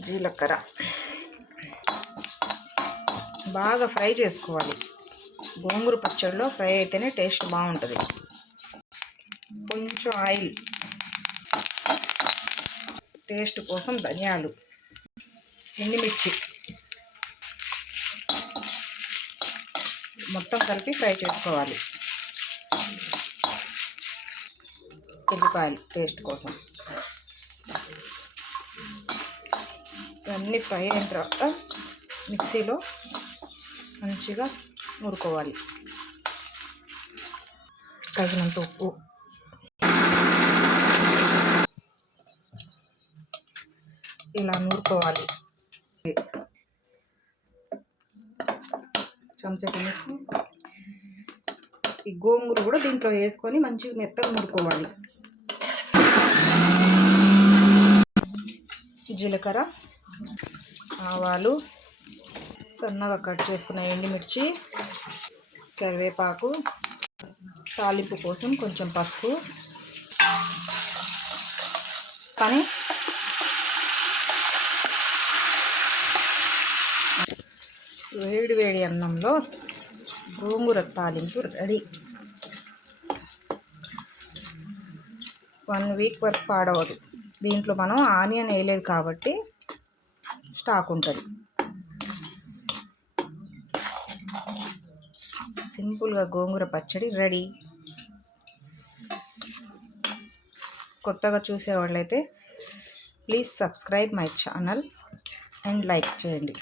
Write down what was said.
జీలకర్ర. బాగా ఫ్రై చేసుకోవాలి. గోంగూర పచ్చడిలో ఫ్రై అయితేనే టేస్ట్ బాగుంటుంది. కొంచెం ఆయిల్. టేస్ట్ కోసం ధనియాలు. ఎండుమిర్చి. మొత్తం కలిపి ఫ్రై చేసుకోవాలి. ఉల్లిపాయలు టేస్ట్ కోసం. ఇవన్నీ ఫ్రై అయిన తర్వాత మిక్సీలో మంచిగా నూరుకోవాలి. తగినంత ఉప్పు. ఇలా నూరుకోవాలి. చెంచా వేసి ఈ గోంగూర కూడా దీంట్లో వేసుకొని మంచిగా మెత్తగా నూరుకోవాలి. జీలకర్ర ఆవాలు సన్నగా కట్ చేసుకున్న ఎండుమిర్చి కరివేపాకు తాలింపు కోసం కొంచెం పసుపు. కానీ వేడి వేడి అన్నంలో గోంగూర తాలింపు రెడీ. వన్ వీక్ వరకు పాడవదు. దీంట్లో మనం ఆనియన్ వేయలేదు కాబట్టి స్టాక్ ఉంటుంది. సింపుల్గా గోంగూర పచ్చడి రెడీ. కొత్తగా చూసేవాళ్ళైతే please subscribe my channel and like చేయండి.